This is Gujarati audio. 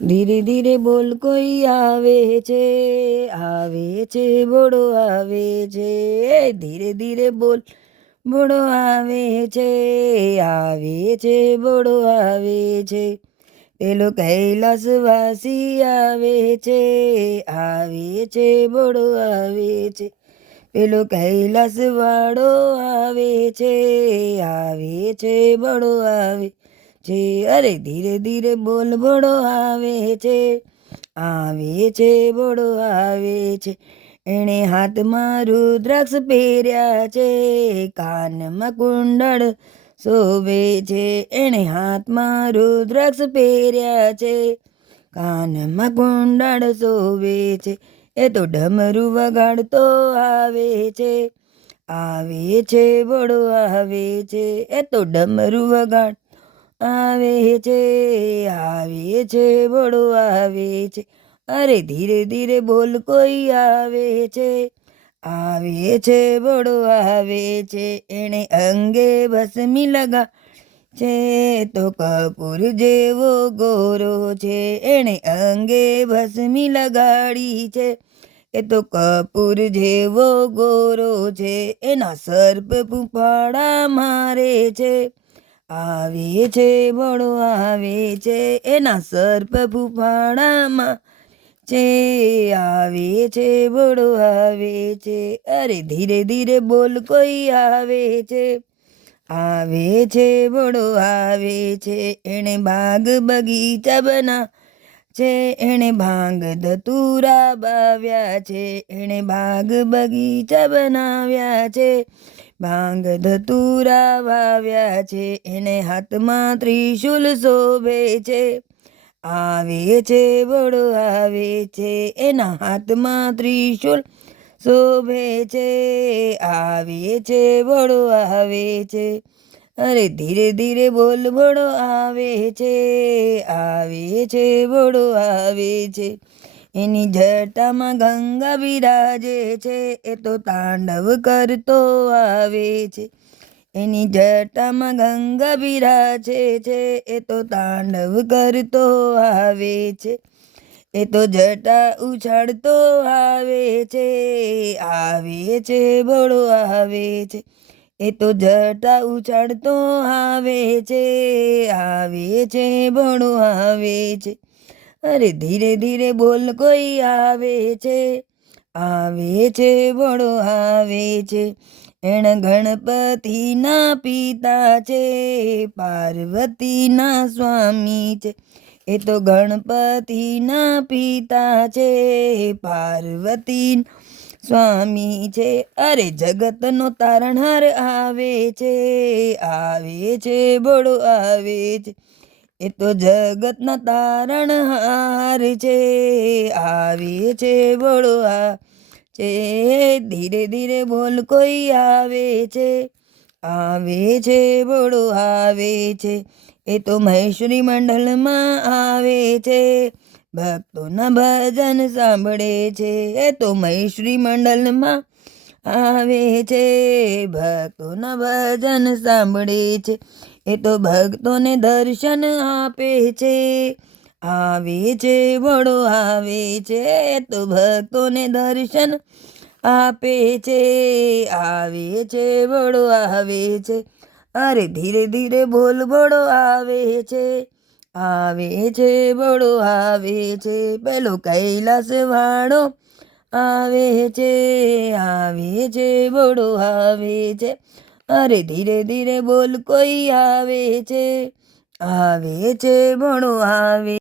ધીરે ધીરે બોલ કોઈ આવે છે આવે છે, બોડો આવે છે. ધીરે ધીરે બોલ, બોડો આવે છે આવે છે, બોડો આવે છે. પેલો કૈલાસવાસી આવે છે આવે છે, બોડો આવે છે. પેલો કૈલાસવાળો આવે છે આવે છે બળો આવે છે. અરે ધીરે ધીરે બોલ બળો આવે છે. આવે છે બળો આવે છે. એણે હાથમાં રુદ્રાક્ષ પહેર્યા છે. કાનમાં કુંડળ શોભે છે. એણે હાથમાં રુદ્રાક્ષ પહેર્યા છે. કાનમાં કુંડળ શોભે છે. એ તો ડમરું વગાડતો આવે છે. આવે છે બળો આવે છે. એ તો ડમરું વગાડ આવે છે આવે છે બળો આવે છે. અરે ધીરે ધીરે બોલ કોઈ આવે છે. આવે છે બળો આવે છે. એણે અંગે ભસમી લગા છે. તો કપૂર જેવો ગોરો છે. એણે અંગે ભસમી લગાડી છે. એ તો કપૂર જેવો ગોરો છે. એના સર્પ ફૂંફાડા મારે છે. આવે છે બળો આવે છે એના સર્પ ફૂફાડામાં છે આવે છે બળો આવે છે અરે ધીરે ધીરે બોલ કોઈ આવે છે આવે છે બળો આવે છે એણે બાગ બગીચા બના. છે એણે ભાંગ ધતુરા બાવ્યા. છે એણે બાગ બગીચા બનાવ્યા. છે ભાંગ ધતુરા વાવ્યા છે. એને હાથમાં ત્રિશુલ શોભે છે. આવે છે બળો આવે છે. એના હાથમાં ત્રિશુલ શોભે છે. આવે છે બળો આવે છે. અરે ધીરે ધીરે બોલ બળો આવે છે. આવે છે બળો આવે છે. એની જટામાં ગંગા બિરાજે છે, એ તો તાંડવ કરતો આવે છે. એની જટામાં ગંગા બિરાજે છે, એ તો તાંડવ કરતો આવે છે. એ તો જટા ઉછાળતો આવે છે આવે છે, ભોળો આવે છે. એ તો જટા ઉછાળતો આવે છે આવે છે ભોળો આવે છે. અરે ધીરે ધીરે બોલ કોઈ આવે છે? આવે છે બોળો આવે છે. એણ ગણપતિના પિતા છે, પાર્વતીના સ્વામી છે. એ તો ગણપતિના પિતા છે, પાર્વતી સ્વામી છે. અરે જગતનો તારણહાર આવે છે આવે છે બળો આવે છે. એ તો જગતના તારણહાર છે આવે છે બોળો છે. ધીરે ધીરે બોલ કોઈ આવે છે આવે છે બળો આવે છે. એ તો મહેશ્વરી મંડળમાં આવે છે, ભક્તોના ભજન સાંભળે છે. એ તો મહેશ્વરી મંડળમાં આવે છે, ભક્તોના ભજન સાંભળે છે. એ તો ભક્તોને દર્શન આપે છે. આવે છે, વડો આવે છે તો ભક્તોને દર્શન આપે છે. આવે છે, વડો આવે છે, અરે ધીરે ધીરે બોલ બળો આવે છે. આવે છે બળો આવે છે, પેલો કૈલાસ વાળો આવે છે. આવે છે બળો આવે છે અરે ધીરે ધીરે બોલ કોઈ આવે છે? આવે છે ભણો આવે